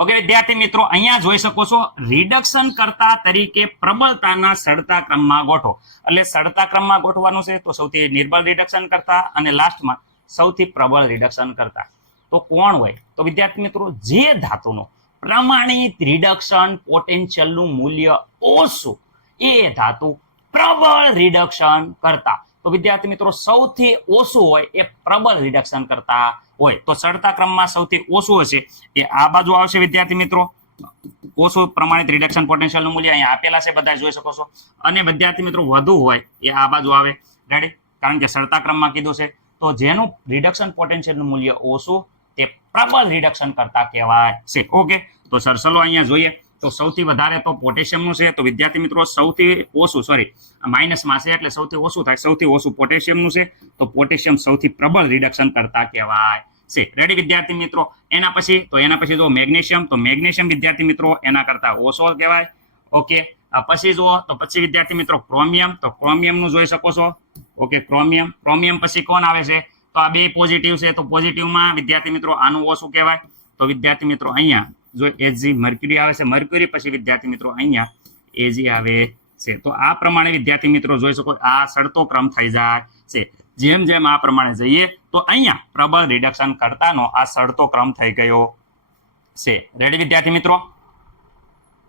Okay વિદ્યાર્થી મિત્રો, અહીંયા જોઈ શકો છો રિડક્શન કરતા તરીકે પ્રબળતાના સડતા ક્રમમાં ગોઠવો. એટલે સડતા ક્રમમાં ગોઠવવાનું છે તો સૌથી નિર્બળ રિડક્શન કરતા અને લાસ્ટમાં સૌથી પ્રબળ રિડક્શન કરતા. તો કોણ હોય? તો વિદ્યાર્થી મિત્રો, જે ધાતુનો પ્રમાણિત રિડક્શન પોટેન્શિયલનું મૂલ્ય ઓછું એ ધાતુ પ્રબળ રિડક્શન કરતા. તો વિદ્યાર્થી મિત્રો, સૌથી ઓછું હોય એ પ્રબળ રિડક્શન કરતા હોય. તો સડતા ક્રમમાં સૌથી ઓછું હશે એ આ બાજુ આવશે વિદ્યાર્થી મિત્રો. ઓછું પ્રમાણિત રિડક્શન પોટેન્શિયલનું મૂલ્ય અહીંયા આપેલા છે, બધા જોઈ શકો છો. અને વિદ્યાર્થી મિત્રો, વધુ હોય એ આ બાજુ આવે. રેડી? કારણ કે સડતા ક્રમમાં કીધું છે. તો જેનું રિડક્શન પોટેન્શિયલનું મૂલ્ય ઓછું તે પ્રબળ રિડક્શન કરતા કહેવાય છે. ઓકે, તો સર ચલો અહીંયા જોઈએ. તો સૌથી વધારે તો પોટેશિયમનું છે. તો વિદ્યાર્થી મિત્રો, સૌથી ઓછું માઇનસમાં છે એટલે સૌથી ઓછું થાય. સૌથી ઓછું પોટેશિયમનું છે. તો પોટેશિયમ સૌથી પ્રબળ રિડક્શન કરતા કહેવાય છે. રેડી વિદ્યાર્થી મિત્રો? એના પછી જો મેગ્નેશિયમ, તો મેગ્નેશિયમ વિદ્યાર્થી મિત્રો એના કરતા ઓછો કહેવાય. ઓકે, પછી જુઓ તો પછી વિદ્યાર્થી મિત્રો ક્રોમિયમ, તો ક્રોમિયમનું જોઈ શકો છો. ઓકે, ક્રોમિયમ પછી કોણ આવે છે? તો આ બે પોઝિટિવ છે. તો પોઝિટિવમાં વિદ્યાર્થી મિત્રો આનું ઓછું કહેવાય. તો વિદ્યાર્થી મિત્રો અહીંયા જો એજી મર્ક્યુરી આવે છે. મર્ક્યુરી પછી વિદ્યાર્થી મિત્રો અહીંયા એજી આવે છે. તો આ પ્રમાણે વિદ્યાર્થી મિત્રો જોઈ શકો આ સડતો ક્રમ થઈ જાય છે. જેમ જેમ આ પ્રમાણે જઈએ તો અહીંયા પ્રબળ રિડક્શન કરતાનો આ સડતો ક્રમ થઈ ગયો છે. રેડી વિદ્યાર્થી મિત્રો?